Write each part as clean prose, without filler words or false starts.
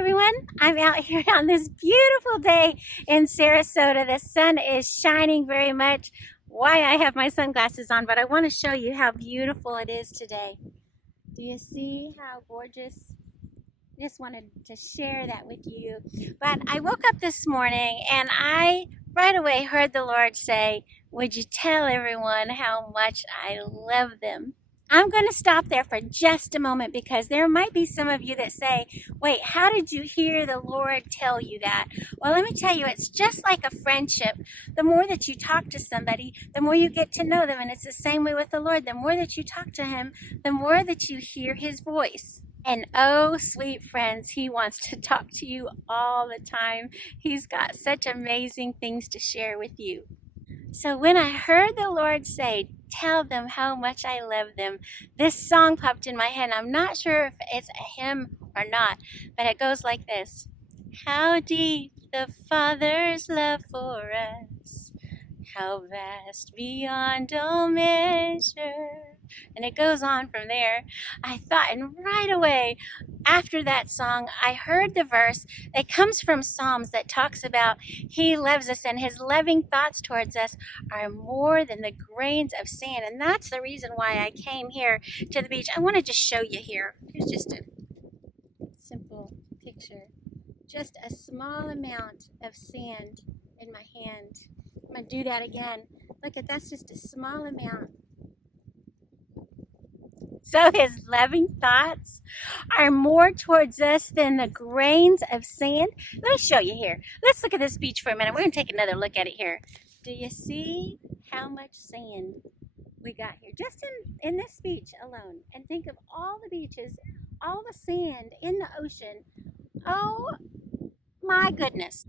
everyone. I'm out here on this beautiful day in Sarasota. The sun is shining very much. Why I have my sunglasses on, but I want to show you how beautiful it is today. Do you see how gorgeous? Just wanted to share that with you. But I woke up this morning and I right away heard the Lord say, "Would you tell everyone how much I love them?" I'm going to stop there for just a moment because there might be some of you that say, "Wait, how did you hear the Lord tell you that?" Well, let me tell you, it's just like a friendship. The more that you talk to somebody, the more you get to know them. And it's the same way with the Lord. The more that you talk to Him, the more that you hear His voice. And oh, sweet friends, He wants to talk to you all the time. He's got such amazing things to share with you. So when I heard the Lord say, "Tell them how much I love them," this song popped in my head. I'm not sure if it's a hymn or not, but it goes like this. How deep the Father's love for us, how vast beyond all measure. And it goes on from there. I thought, and right away after that song, I heard the verse that comes from Psalms that talks about He loves us and His loving thoughts towards us are more than the grains of sand. And that's the reason why I came here to the beach. I want to just show you here. Here's just a simple picture. Just a small amount of sand in my hand. I'm going to do that again. Look at that's just a small amount. So His loving thoughts are more towards us than the grains of sand. Let me show you here. Let's look at this beach for a minute. We're going to take another look at it here. Do you see how much sand we got here? Just in this beach alone. And think of all the beaches, all the sand in the ocean. Oh my goodness.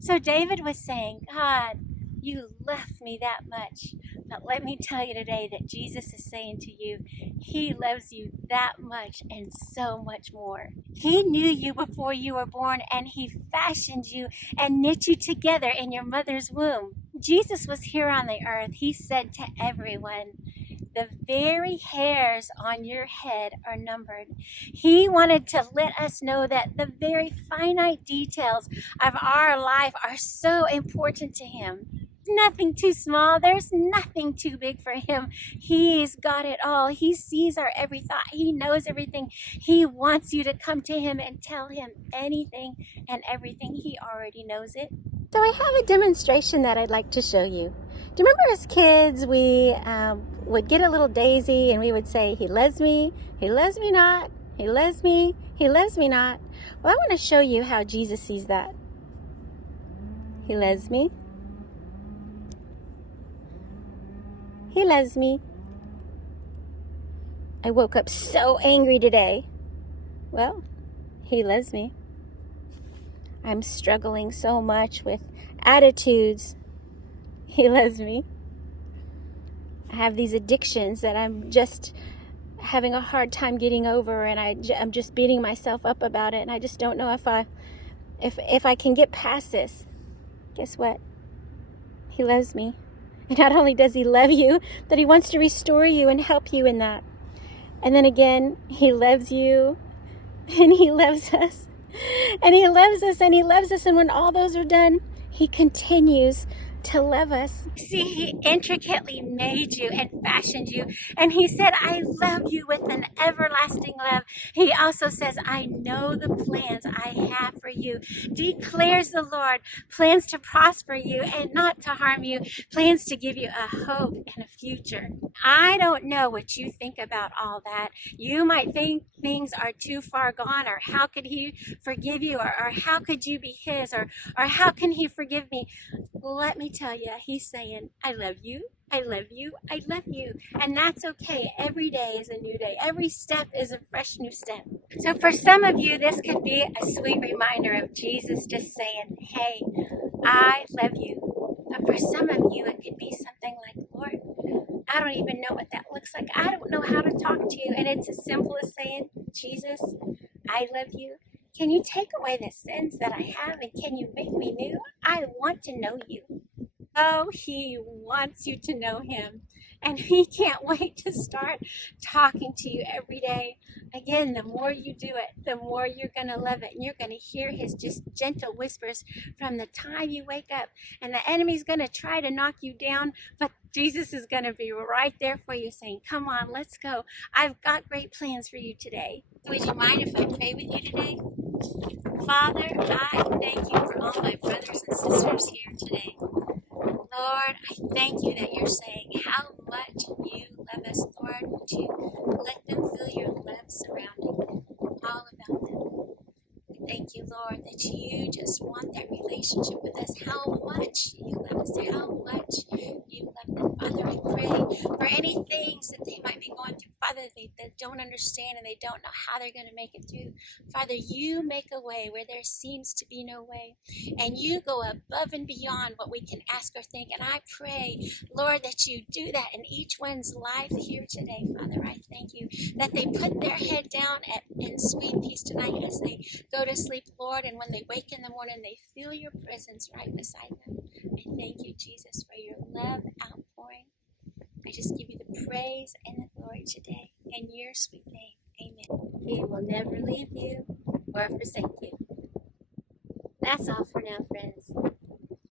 So David was saying, "God, you left me that much." But let me tell you today that Jesus is saying to you, He loves you that much and so much more. He knew you before you were born, and He fashioned you and knit you together in your mother's womb. Jesus was here on the earth. He said to everyone, "The very hairs on your head are numbered." He wanted to let us know that the very finite details of our life are so important to Him. Nothing too small. There's nothing too big for Him. He's got it all. He sees our every thought. He knows everything. He wants you to come to Him and tell Him anything and everything. He already knows it. So I have a demonstration that I'd like to show you. Do you remember as kids we would get a little daisy and we would say, "He loves me not, He loves me not." Well, I want to show you how Jesus sees that. He loves me. He loves me. I woke up so angry today. Well, He loves me. I'm struggling so much with attitudes. He loves me. I have these addictions that I'm just having a hard time getting over, and I'm just beating myself up about it, and I just don't know if I can get past this. Guess what? He loves me. And not only does He love you, but He wants to restore you and help you in that. And then again, He loves you, and He loves us, and He loves us, and He loves us. And when all those are done, He continues to love us. See, He intricately made you and fashioned you. And He said, "I love you with an everlasting love." He also says, "I know the plans I have for you," declares the Lord. Plans to prosper you and not to harm you. Plans to give you a hope and a future. I don't know what you think about all that. You might think things are too far gone, or how could He forgive you, or how could you be His, or how can He forgive me? Let me tell you, He's saying, "I love you, I love you, I love you." And that's okay. Every day is a new day. Every step is a fresh new step. So for some of you, this could be a sweet reminder of Jesus just saying, "Hey, I love you." But for some of you, it could be something like, "Lord, I don't even know what that looks like. I don't know how to talk to you." And it's as simple as saying, "Jesus, I love you. Can you take away the sins that I have, and can you make me new? I want to know you." Oh, He wants you to know Him. And He can't wait to start talking to you every day. Again, the more you do it, the more you're going to love it. And you're going to hear His just gentle whispers from the time you wake up. And the enemy's going to try to knock you down, but Jesus is going to be right there for you saying, come on, let's go. I've got great plans for you today. Would you mind if I pray with you today? Father, I thank you for all my brothers and sisters here today. Lord, I thank you that you're saying how much you love us, Lord. Would you let them feel your love surrounding them, all about them. I thank you, Lord, that you just want that relationship with us, how much you love us, how much you love them. Father, I pray for any things that they might be going through, Father, they don't understand and they don't know how they're going to make it through. Father, you make a way where there seems to be no way, and you go above and beyond what we can ask or think. And I pray, Lord, that you do that in each one's life here today. Father, I thank you that they put their head down in sweet peace tonight as they go to sleep, Lord, and when they wake in the morning, they feel your presence right beside them. I thank you, Jesus, for your love outpouring. I just give you the praise and the glory today in your sweet name. Amen. He will never leave you or forsake you. That's all for now, friends.